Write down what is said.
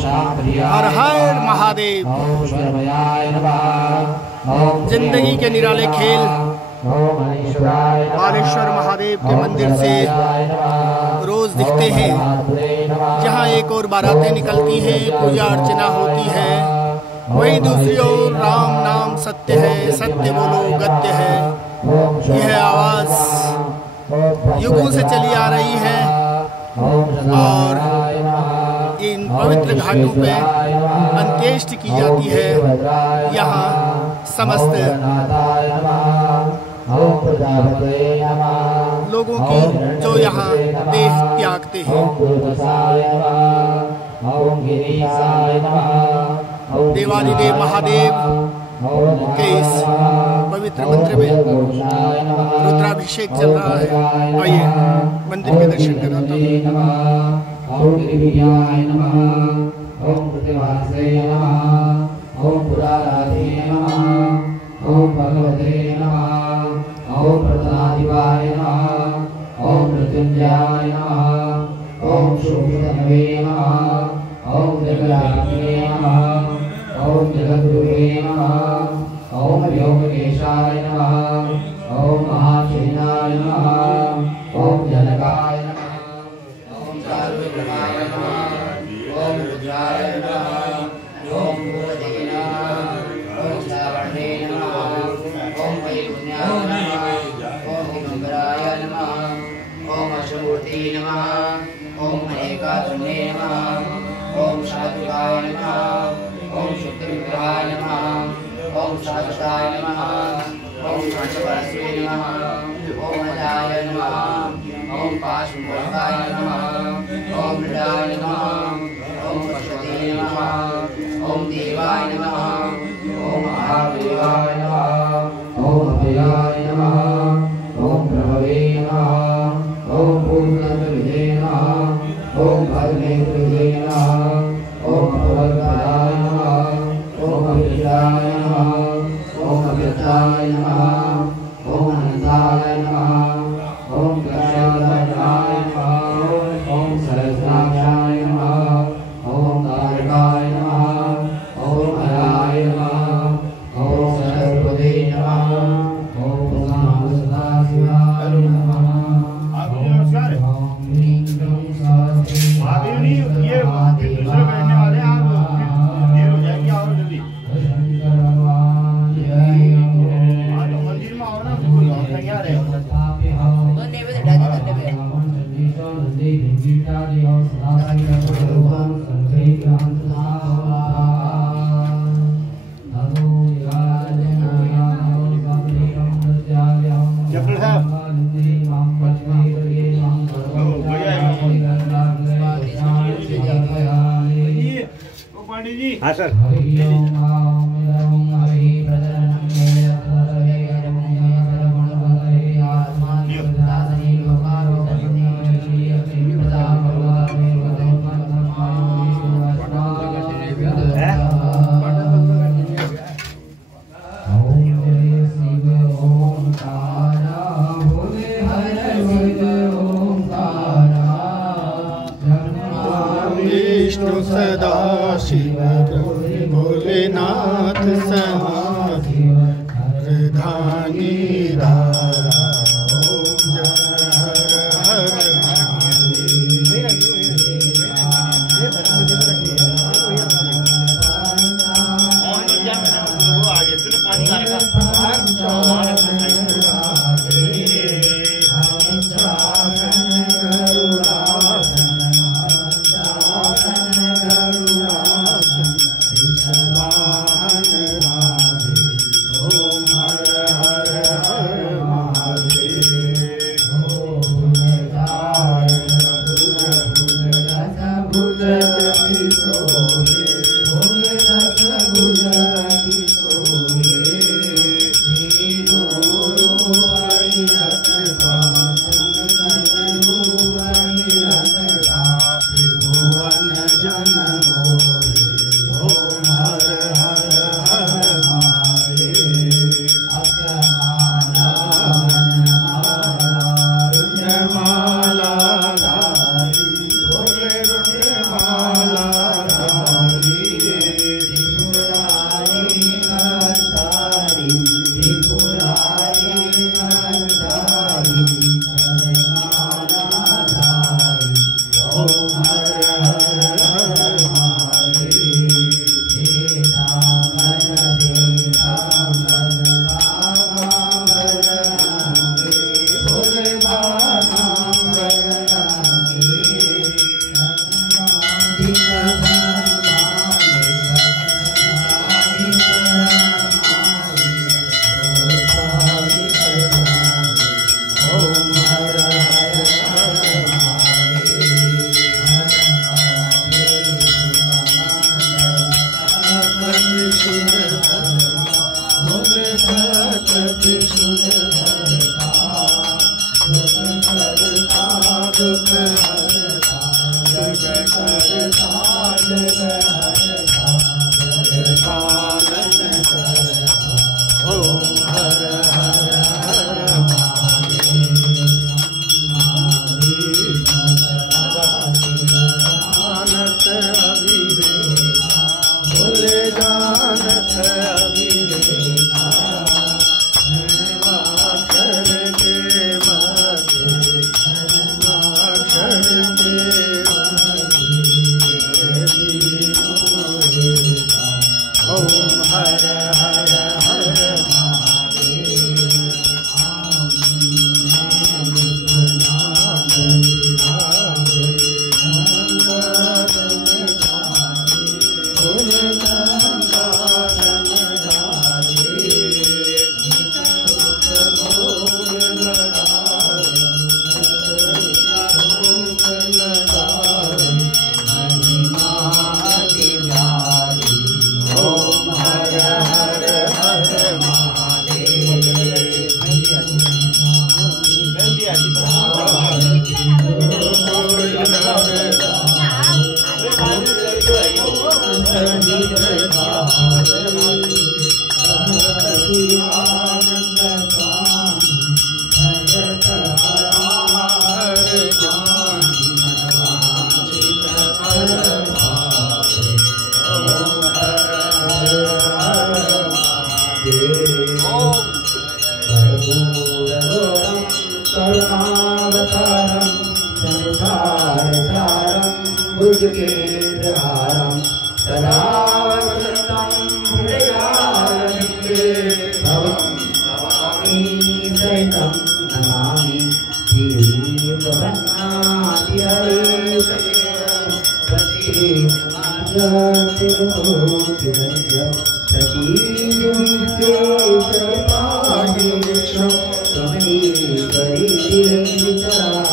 हर हर महादेव। जिंदगी के निराले खेल बालेश्वर महादेव के मंदिर से रोज दिखते हैं। जहाँ एक और बारातें निकलती हैं, पूजा अर्चना होती है, वहीं दूसरी ओर राम नाम सत्य है, सत्य बोलो गद्य है। यह आवाज युगों से चली आ रही है और इन पवित्र घाटों पे अंत्येष्टि की जाती है। यहाँ समस्त लोगों की जो यहाँ देह त्यागते हैं। देवादिदेव महादेव के इस पवित्र मंदिर में रुद्राभिषेक चल रहा है। आइए मंदिर के दर्शन कराता हूँ। ओम गिरिविजयाय नमः, ओम प्रतिभासे नमः, ओम पुराराधे नमः, ओम भगवते नमः, ओम प्रदादिवाय नमः, ओम मृत्युंजयाय नमः, ओम शुभतनवे नमः, ओम जगदात्मने नमः, ओम जगद्गुरुवे नमः, ओम योगकेशाय नमः, ओम महाशयनाय नमः, ओम जनकाय नमः, ब्रह्माय नमः, ओम रुद्राय नमः, ओम भूपते नमः, ओम श्रावणे नमः, ओम वैकुण्याय नमः, ओम दिगंबराय नमः, ओम अष्टमूर्ते नमः, ओम अनेकात्मने नमः, ओम शाश्वताय नमः, ओम शुद्धविग्रहाय नमः, ओम शाश्वताय नमः, ओम पंचपरस्वे नमः, ओम अजाय नमः, ओम पाशुपताय नमः, ओम मृडाय नमः, ओम पशुपते नमः, ओम देवाय नमः, ओम महादेवाय नमः, ओम अभयाय नमः, ओम प्रभवे नमः, ओम पूर्णविदे नमः, ओम भद्रनेत्रविदे नमः, ओम भगवत्पादाय नमः, ओम अभिष्टाय नमः, ओम अव्यक्ताय नमः, ओम अनंताय नमः, ओम कृष्णाय नमः, ओम सरस्वत्याय नमः, ओम तारकाय नमः, ओम हराय नमः, ओम सरस्वते नमः, ओम नमः सदाशिवाय नमः। नमस्कार। ये दूसरे बैठने वाले हैं, आप देर हो जाएगी, आओ जल्दी। मंदिर में आओ ना, बिल्कुल तैयार है। हाँ सर। विष्णु सदा शिव भोलेनाथ समाधि प्रधानी धारा। ओम जय हर हर माला Thank you.